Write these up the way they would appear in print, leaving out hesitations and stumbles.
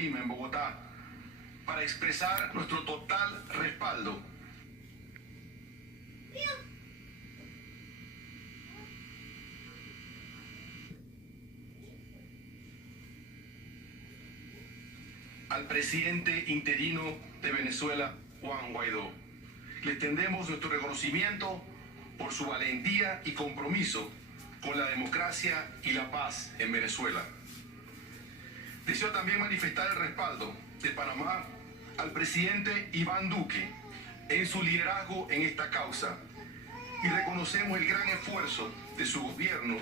Lima, en Bogotá, para expresar nuestro total respaldo al presidente interino de Venezuela, Juan Guaidó. Le extendemos nuestro reconocimiento por su valentía y compromiso con la democracia y la paz en Venezuela. Deseo también manifestar el respaldo de Panamá al presidente Iván Duque en su liderazgo en esta causa y reconocemos el gran esfuerzo de su gobierno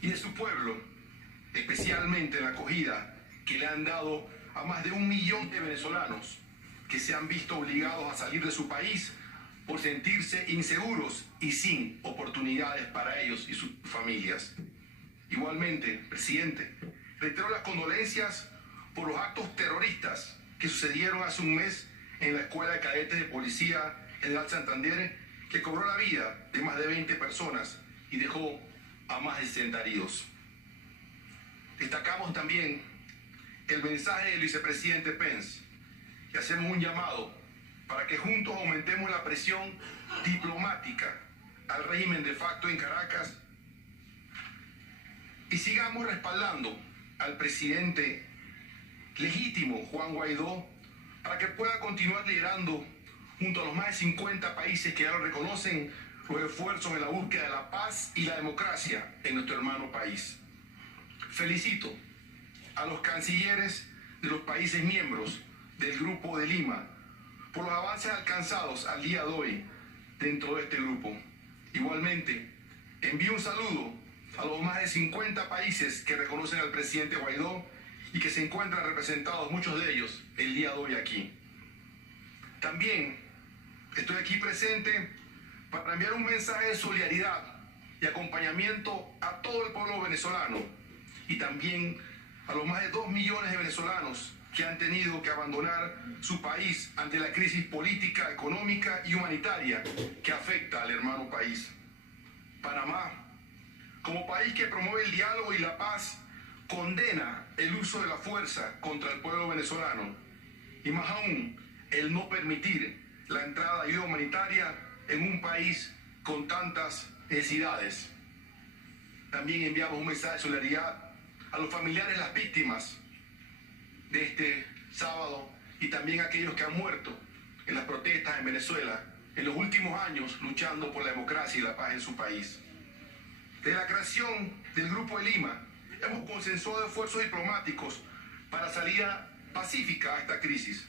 y de su pueblo, especialmente la acogida que le han dado a más de 1 millón de venezolanos que se han visto obligados a salir de su país por sentirse inseguros y sin oportunidades para ellos y sus familias. Igualmente, presidente, reitero las condolencias por los actos terroristas que sucedieron hace un mes en la Escuela de Cadetes de Policía General Santander, que cobró la vida de más de 20 personas y dejó a más de 60 heridos. Destacamos también el mensaje del vicepresidente Pence y hacemos un llamado para que juntos aumentemos la presión diplomática al régimen de facto en Caracas y sigamos respaldando al presidente legítimo Juan Guaidó para que pueda continuar liderando junto a los más de 50 países que ya lo reconocen los esfuerzos en la búsqueda de la paz y la democracia en nuestro hermano país. Felicito a los cancilleres de los países miembros del Grupo de Lima por los avances alcanzados al día de hoy dentro de este grupo. Igualmente, envío un saludo a los más de 50 países que reconocen al presidente Guaidó y que se encuentran representados, muchos de ellos, el día de hoy aquí. También estoy aquí presente para enviar un mensaje de solidaridad y acompañamiento a todo el pueblo venezolano y también a los más de 2 millones de venezolanos que han tenido que abandonar su país ante la crisis política, económica y humanitaria que afecta al hermano país. Panamá, como país que promueve el diálogo y la paz, condena el uso de la fuerza contra el pueblo venezolano y más aún el no permitir la entrada de ayuda humanitaria en un país con tantas necesidades. También enviamos un mensaje de solidaridad a los familiares de las víctimas de este sábado y también a aquellos que han muerto en las protestas en Venezuela en los últimos años luchando por la democracia y la paz en su país. Desde la creación del Grupo de Lima hemos consensuado esfuerzos diplomáticos para salida pacífica a esta crisis.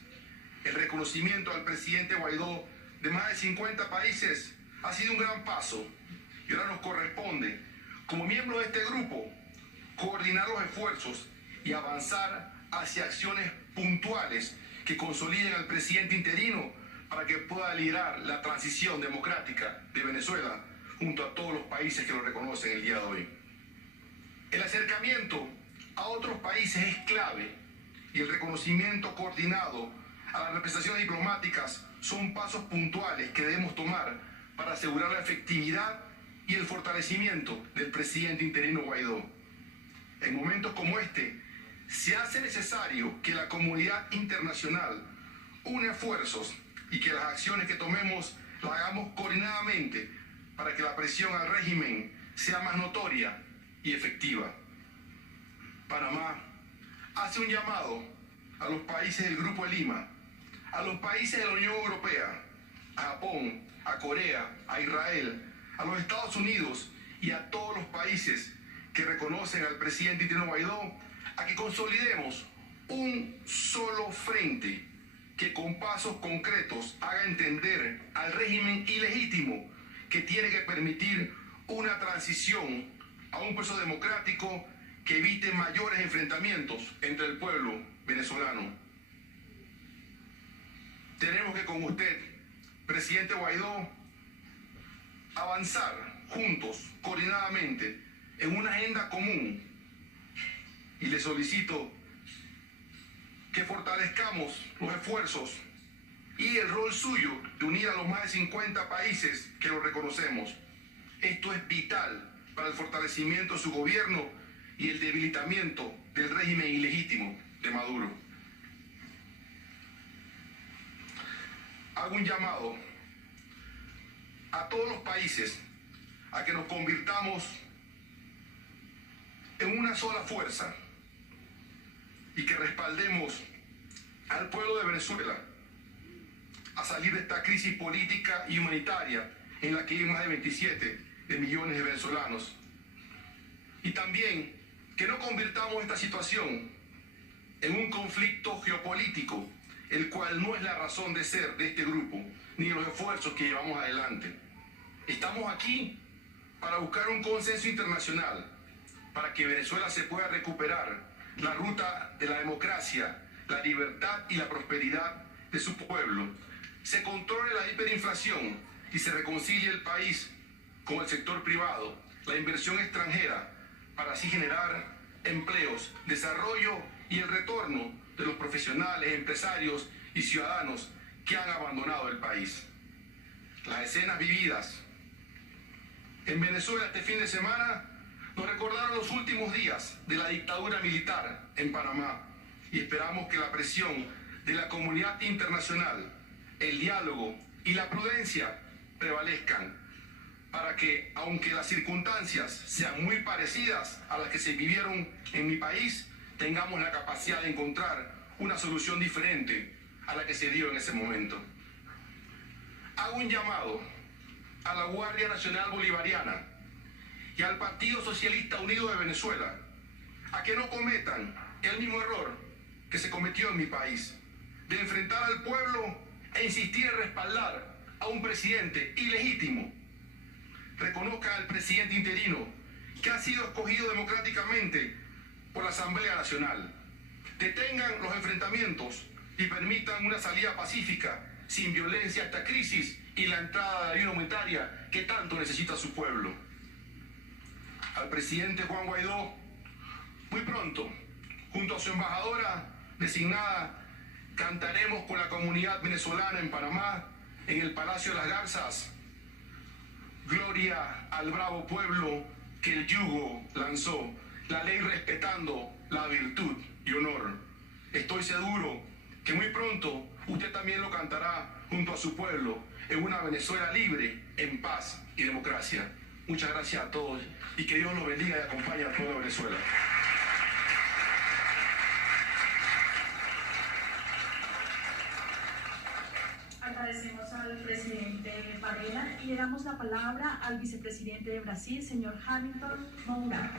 El reconocimiento al presidente Guaidó de más de 50 países ha sido un gran paso y ahora nos corresponde, como miembro de este grupo, coordinar los esfuerzos y avanzar hacia acciones puntuales que consoliden al presidente interino para que pueda liderar la transición democrática de Venezuela junto a todos los países que lo reconocen el día de hoy. El acercamiento a otros países es clave y el reconocimiento coordinado a las representaciones diplomáticas son pasos puntuales que debemos tomar para asegurar la efectividad y el fortalecimiento del presidente interino Guaidó. En momentos como este, se hace necesario que la comunidad internacional une esfuerzos y que las acciones que tomemos las hagamos coordinadamente para que la presión al régimen sea más notoria y efectiva. Panamá hace un llamado a los países del Grupo de Lima, a los países de la Unión Europea, a Japón, a Corea, a Israel, a los Estados Unidos y a todos los países que reconocen al presidente interino Guaidó, a que consolidemos un solo frente que con pasos concretos haga entender al régimen ilegítimo que tiene que permitir una transición a un proceso democrático que evite mayores enfrentamientos entre el pueblo venezolano. Tenemos que con usted, presidente Guaidó, avanzar juntos, coordinadamente, en una agenda común. Y le solicito que fortalezcamos los esfuerzos y el rol suyo de unir a los más de 50 países que lo reconocemos. Esto es vital para el fortalecimiento de su gobierno y el debilitamiento del régimen ilegítimo de Maduro. hago un llamado a todos los países a que nos convirtamos en una sola fuerza y que respaldemos al pueblo de Venezuela a salir de esta crisis política y humanitaria en la que hay más de 27 millones de venezolanos. Y también que no convirtamos esta situación en un conflicto geopolítico, el cual no es la razón de ser de este grupo, ni de los esfuerzos que llevamos adelante. Estamos aquí para buscar un consenso internacional, para que Venezuela se pueda recuperar la ruta de la democracia, la libertad y la prosperidad de su pueblo, se controle la hiperinflación y se reconcilie el país con el sector privado, la inversión extranjera, para así generar empleos, desarrollo y el retorno de los profesionales, empresarios y ciudadanos que han abandonado el país. Las escenas vividas en Venezuela este fin de semana nos recordaron los últimos días de la dictadura militar en Panamá y esperamos que la presión de la comunidad internacional, el diálogo y la prudencia prevalezcan para que, aunque las circunstancias sean muy parecidas a las que se vivieron en mi país, tengamos la capacidad de encontrar una solución diferente a la que se dio en ese momento. Hago un llamado a la Guardia Nacional Bolivariana y al Partido Socialista Unido de Venezuela a que no cometan el mismo error que se cometió en mi país, de enfrentar al pueblo e insistir en respaldar a un presidente ilegítimo. Reconozca al presidente interino que ha sido escogido democráticamente por la Asamblea Nacional. Detengan los enfrentamientos y permitan una salida pacífica, sin violencia a esta crisis y la entrada de la ayuda humanitaria que tanto necesita su pueblo. Al presidente Juan Guaidó, muy pronto, junto a su embajadora designada, cantaremos con la comunidad venezolana en Panamá, en el Palacio de las Garzas: gloria al bravo pueblo que el yugo lanzó, la ley respetando la virtud y honor. Estoy seguro que muy pronto usted también lo cantará junto a su pueblo en una Venezuela libre, en paz y democracia. Muchas gracias a todos y que Dios los bendiga y acompañe al pueblo de Venezuela. Agradecemos al presidente Varela y le damos la palabra al vicepresidente de Brasil, señor Hamilton Mourão.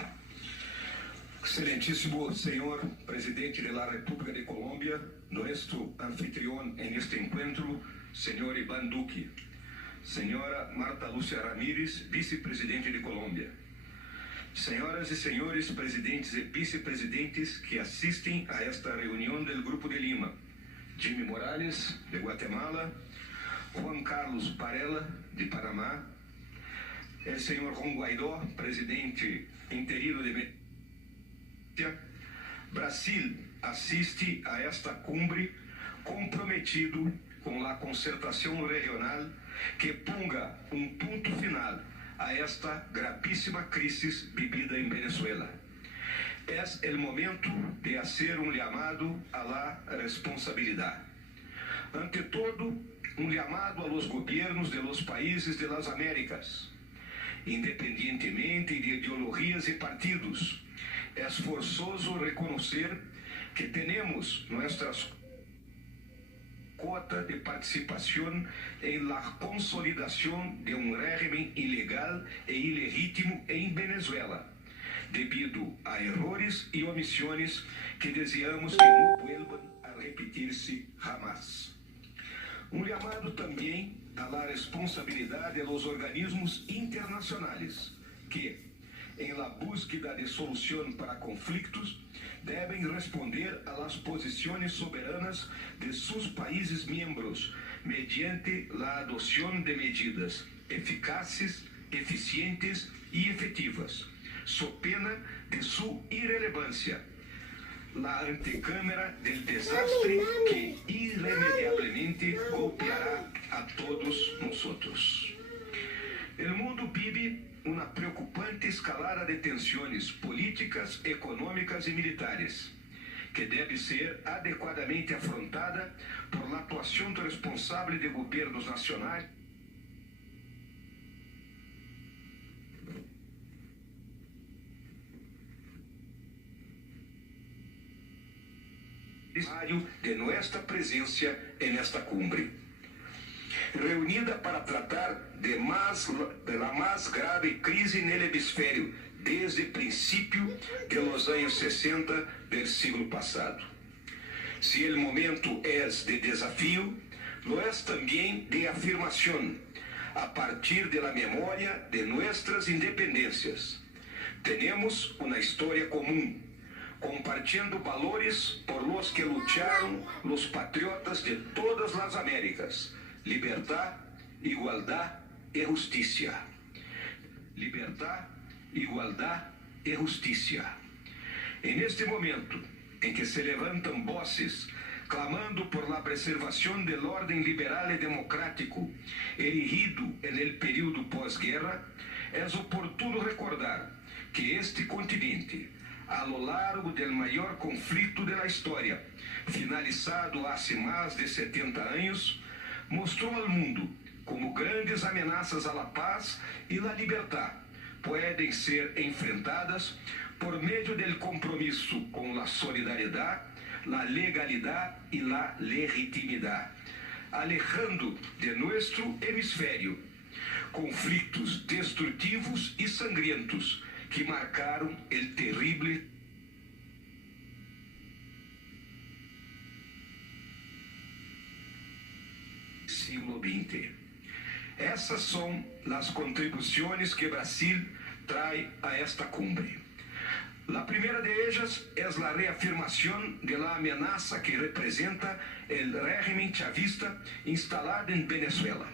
Excelentíssimo señor presidente de la República de Colombia, nuestro anfitrión en este encuentro, señor Iván Duque, señora Marta Lúcia Ramírez, vicepresidente de Colombia, señoras y señores presidentes y vicepresidentes que asisten a esta reunión del Grupo de Lima: Jimmy Morales, de Guatemala; Juan Carlos Varela, de Panamá; el señor Juan Guaidó, presidente interino de Venezuela. Brasil asiste a esta cumbre comprometido com a concertação regional que ponga um ponto final a esta gravíssima crise vivida em Venezuela. É o momento de fazer um chamado a la responsabilidade. Ante todo, um chamado a los gobiernos de los países de las Américas, independientemente de ideologias e partidos. É forçoso reconhecer que temos nossas cota de participação em la consolidação de um régimen ilegal e ilegítimo em Venezuela, devido a errores e omissões que desejamos que não vuelvan a repetir-se jamais. Um chamado também a la responsabilidade dos organismos internacionais que, em la búsqueda de solução para conflitos, devem responder a las posições soberanas de seus países membros, mediante la adoção de medidas eficazes, eficientes e efetivas, so pena de sua irrelevância, la antecâmara del desastre que irremediablemente golpeará a todos nosotros. El mundo vive uma preocupante escalada de tensões políticas, econômicas e militares, que deve ser adequadamente afrontada por la atuação responsável de governos nacionais de nuestra presencia en esta cumbre, reunida para tratar de la más grave crisis en el hemisferio desde el principio de los años 60 del siglo pasado. Si el momento es de desafío, lo es también de afirmación a partir de la memoria de nuestras independencias. Tenemos una historia común, compartiendo valores por los que lucharon los patriotas de todas las Américas: libertad, igualdad y justicia. Libertad, igualdad y justicia. En este momento en que se levantan voces clamando por la preservación del orden liberal y democrático erigido en el período posguerra, es oportuno recordar que este continente, a lo largo del mayor conflicto de la historia, finalizado hace más de 70 años, mostró al mundo como grandes amenazas a la paz y la libertad pueden ser enfrentadas por medio del compromiso con la solidaridad, la legalidad y la legitimidad, alejando de nuestro hemisferio conflictos destructivos y sangrientos que marcaron el terrible siglo XX. Essas são as contribuições que Brasil trae a esta cumbre. La primera de ellas es la reafirmación de la amenaza que representa el régimen chavista instalado en Venezuela.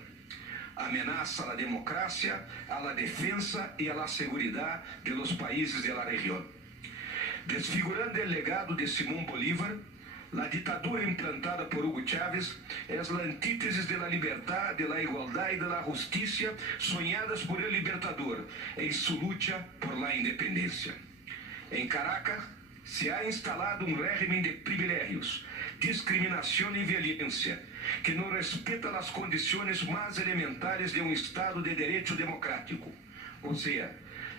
Amenaza a la democracia, a la defensa y a la seguridad de los países de la región. Desfigurando el legado de Simón Bolívar, la dictadura implantada por Hugo Chávez es la antítesis de la libertad, de la igualdad y de la justicia soñadas por el libertador en su lucha por la independencia. En Caracas se ha instalado un régimen de privilegios, discriminación y violencia que no respeta las condiciones más elementares de un Estado de derecho democrático, o sea,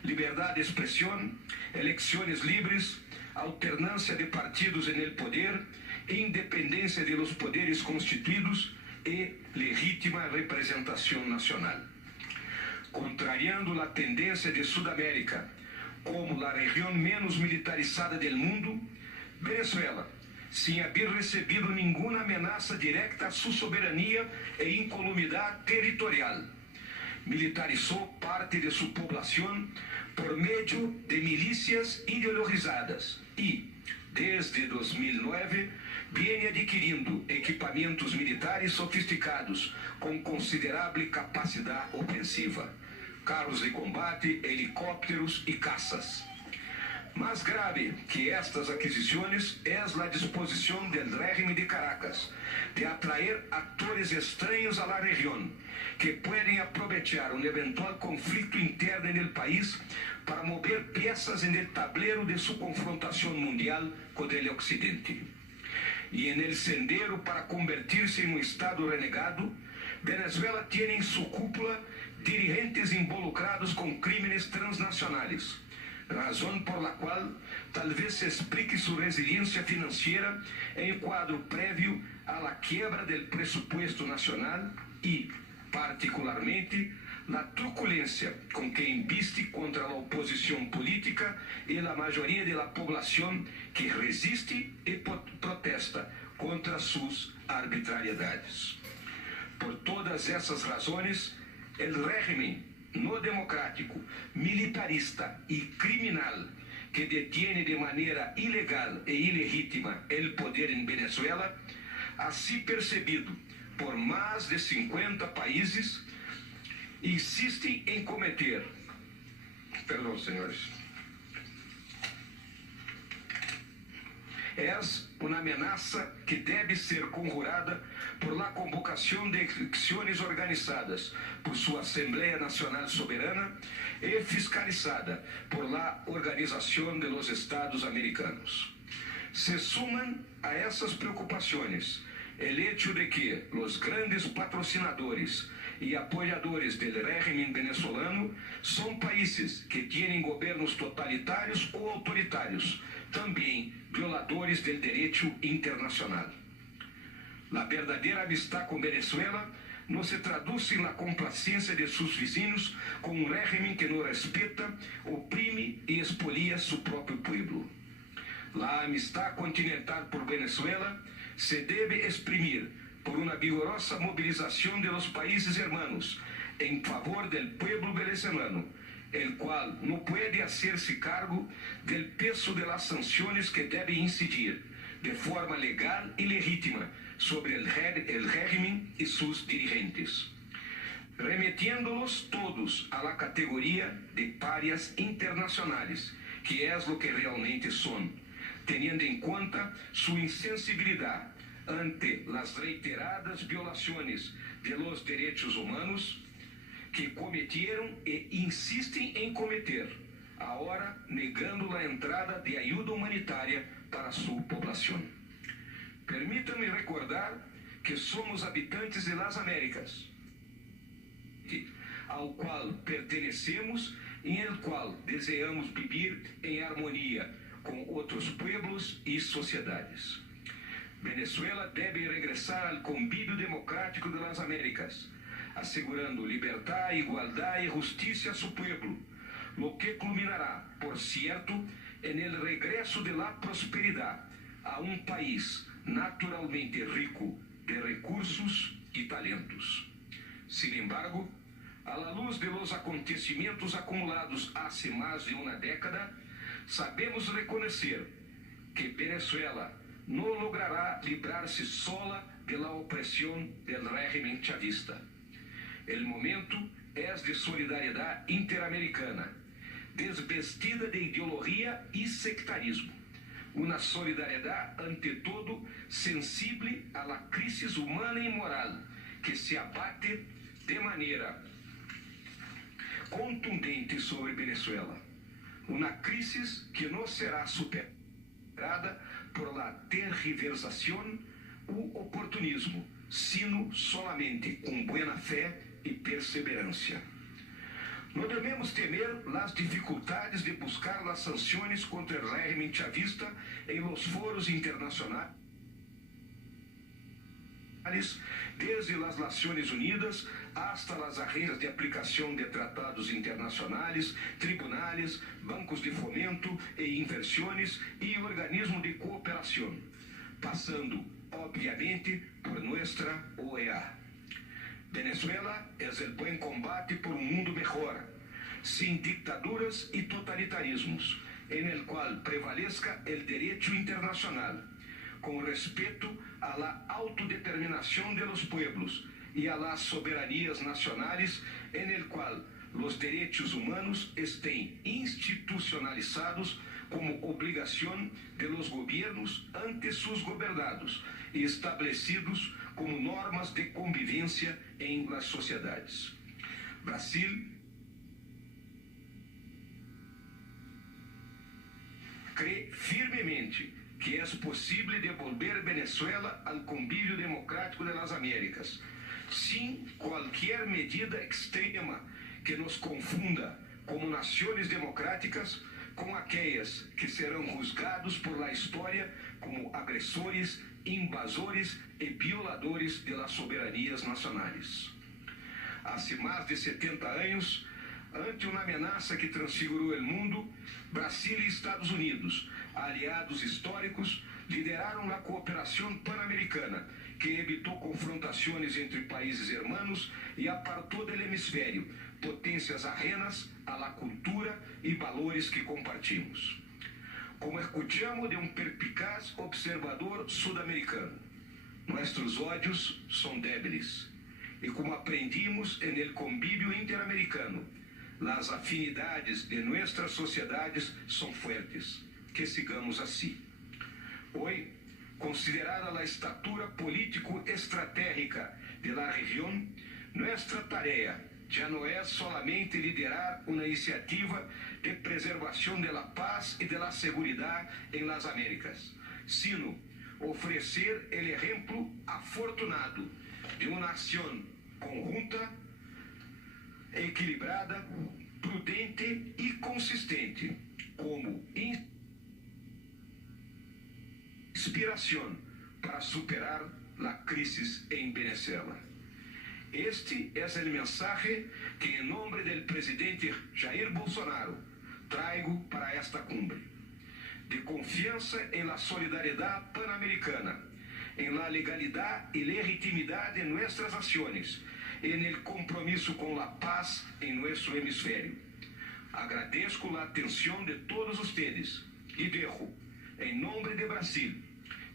liberdade de expressão, eleições livres, alternância de partidos en el poder, independência de los poderes constituídos e legítima representação nacional. Contrariando la tendência de Sudamérica como la região menos militarizada del mundo, Venezuela, sem haver recebido nenhuma ameaça direta a sua soberania e incolumidade territorial, militarizou parte de sua população por meio de milícias ideologizadas e, desde 2009, vem adquirindo equipamentos militares sofisticados com considerável capacidade ofensiva, carros de combate, helicópteros e caças. Mais grave que estas aquisições é a disposição do régimen de Caracas de atrair atores estranhos à região que podem aproveitar um eventual conflito interno no país para mover peças no tablero de sua confrontação mundial com o Ocidente. E no sendero para convertir-se em Estado renegado, Venezuela tem em sua cúpula dirigentes involucrados com crimes transnacionais, razão por la qual talvez se explique sua resiliência financeira em quadro prévio à la quiebra del presupuesto nacional e, particularmente, la truculência com que embiste contra a oposição política e a maioria da população que resiste e protesta contra suas arbitrariedades. Por todas essas razões, o régimen no democrático, militarista e criminal que detiene de maneira ilegal e ilegítima o poder em Venezuela, assim percebido por mais de 50 países, insiste em cometer, perdão, senhores, é uma ameaça que deve ser conjurada por la convocação de eleições organizadas por sua Assembleia Nacional Soberana e fiscalizada por la Organização de los Estados Americanos. Se suman a essas preocupações el hecho de que los grandes patrocinadores y apoyadores del régimen venezolano son países que tienen gobiernos totalitarios o autoritarios, también violadores del derecho internacional. La verdadera amistad con Venezuela no se traduce en la complacencia de sus vecinos con un régimen que no respeta, oprime y expolia su propio pueblo. La amistad continental por Venezuela se debe exprimir por una vigorosa movilización de los países hermanos en favor del pueblo venezolano, el cual no puede hacerse cargo del peso de las sanciones que debe incidir de forma legal y legítima sobre el régimen y sus dirigentes, remetiéndolos todos a la categoría de parias internacionales, que es lo que realmente son, teniendo en cuenta su insensibilidad ante las reiteradas violaciones de los derechos humanos que cometieron e insisten en cometer, ahora negando la entrada de ayuda humanitaria para su población. Permítanme recordar que somos habitantes de las Américas, ao qual pertenecemos e en el cual deseamos vivir en armonía con otros pueblos y sociedades. Venezuela debe regresar al convivio democrático de las Américas, asegurando libertad, igualdad y justicia a su pueblo, lo que culminará, por cierto, en el regreso de la prosperidad a un país naturalmente rico de recursos y talentos. Sin embargo, a la luz de los acontecimientos acumulados hace más de una década, sabemos reconocer que Venezuela no logrará librarse sola de la opresión del régimen chavista. El momento es de solidaridad interamericana, desvestida de ideología y sectarismo. Una solidaridad ante todo sensible a la crisis humana y moral que se abate de manera contundente sobre Venezuela. Una crisis que no será superada por la tergiversación u oportunismo, sino solamente con buena fe y perseverancia. No debemos temer las dificultades de buscar las sanciones contra el régimen chavista en los foros internacionales, desde las Naciones Unidas hasta las agencias de aplicación de tratados internacionales, tribunales, bancos de fomento e inversiones y organismos de cooperación, pasando, obviamente, por nuestra OEA. Venezuela es el buen combate por un mundo mejor, sin dictaduras y totalitarismos, en el cual prevalezca el derecho internacional, con respeto a la autodeterminación de los pueblos y a las soberanías nacionales, en el cual los derechos humanos estén institucionalizados como obligación de los gobiernos ante sus gobernados y establecidos como normas de convivencia en las sociedades. Brasil cree firmemente que es posible devolver Venezuela al convivio democrático de las Américas, sin cualquier medida extrema que nos confunda como naciones democráticas con aquellas que serán juzgados por la historia como agresores, invasores y violadores de las soberanías nacionales. Hace más de 70 años, ante una amenaza que transfiguró el mundo, Brasil y Estados Unidos, aliados históricos, lideraron la cooperación panamericana, que evitó confrontaciones entre países hermanos y apartó del hemisferio potencias ajenas a la cultura y valores que compartimos. Como escuchamos de un perspicaz observador sudamericano, nuestros odios son débiles, y como aprendimos en el convivio interamericano, las afinidades de nuestras sociedades son fuertes. Que sigamos así. Hoy, considerada la estatura político-estratégica de la región, nuestra tarea ya no es solamente liderar una iniciativa de preservación de la paz y de la seguridad en las Américas, sino ofrecer el ejemplo afortunado de una acción conjunta, equilibrada, prudente y consistente, como inspiración para superar la crisis en Venezuela. Este es el mensaje que en nombre del presidente Jair Bolsonaro traigo para esta cumbre, de confianza en la solidaridad panamericana, en la legalidad y legitimidad de nuestras acciones, en el compromiso con la paz en nuestro hemisferio. Agradezco la atención de todos ustedes y dejo, en nombre de Brasil,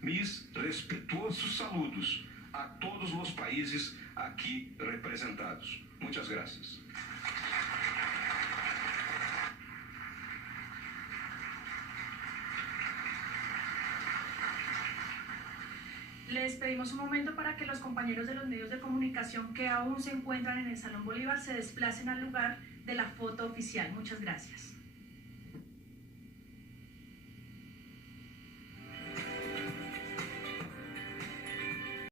mis respetuosos saludos a todos los países aquí representados. Muchas gracias. Les pedimos un momento para que los compañeros de los medios de comunicación que aún se encuentran en el Salón Bolívar se desplacen al lugar de la foto oficial. Muchas gracias.